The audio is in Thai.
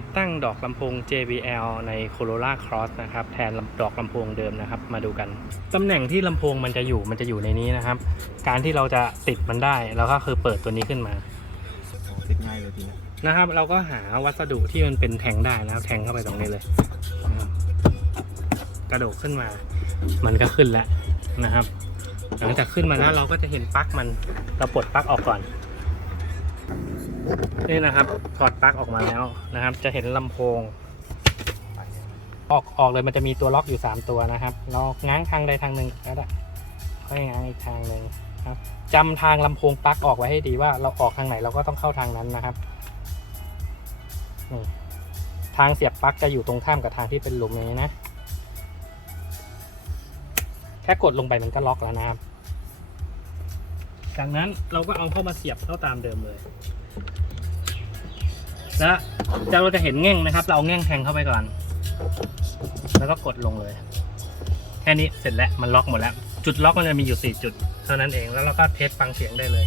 ติดตั้งดอกลำโพง JBL ใน Corolla Cross นะครับแทนดอกลำโพงเดิมนะครับ มาดูกันตำแหน่งที่ลำโพงมันจะอยู่มันจะอยู่ในนี้นะครับ การที่เราจะติดมันได้เราก็คือเปิดตัวนี้ขึ้นมาติดง่ายเลยทีนี้นะครับ เราก็หาวัสดุที่มันเป็นแทงได้นะครับแทงเข้าไปตรงนี้เลยกระโดดขึ้นมา มันก็ขึ้นแล้วนะครับ หลังจากขึ้นมาแล้วเราก็จะเห็นปลั๊กมันเราปลดปลั๊กออกก่อน นี่นะครับถอดปลั๊กออกมาแล้วนะครับ จะเห็นลำโพง ออกออกเลยมันจะมีตัวล็อกอยู่ 3 ตัวนะครับเราง้างทางใดทางหนึ่งก็ได้ค่อยง้างอีกทางหนึ่งครับจำทางลำโพงปลั๊กออกไว้ให้ดีว่าเราออกทางไหนเราก็ต้องเข้าทางนั้นนะครับนี่ทางเสียบปลั๊กจะอยู่ตรงข้ามกับทางที่เป็นหลุมนี้นะ แค่กดลงไปมันก็ล็อกแล้วนะครับ จากนั้นเราก็เอาเข้ามาเสียบเข้าตามเดิมเลยแล้วเราจะเห็นแง่งนะครับ เราเอาแง่งแทงเข้าไปก่อน แล้วก็กดลงเลย แค่นี้เสร็จแล้วมันล็อกหมดแล้ว จุดล็อกมันจะมีอยู่ 4 จุด เท่านั้นเองแล้วเราก็เทสฟังเสียงได้เลย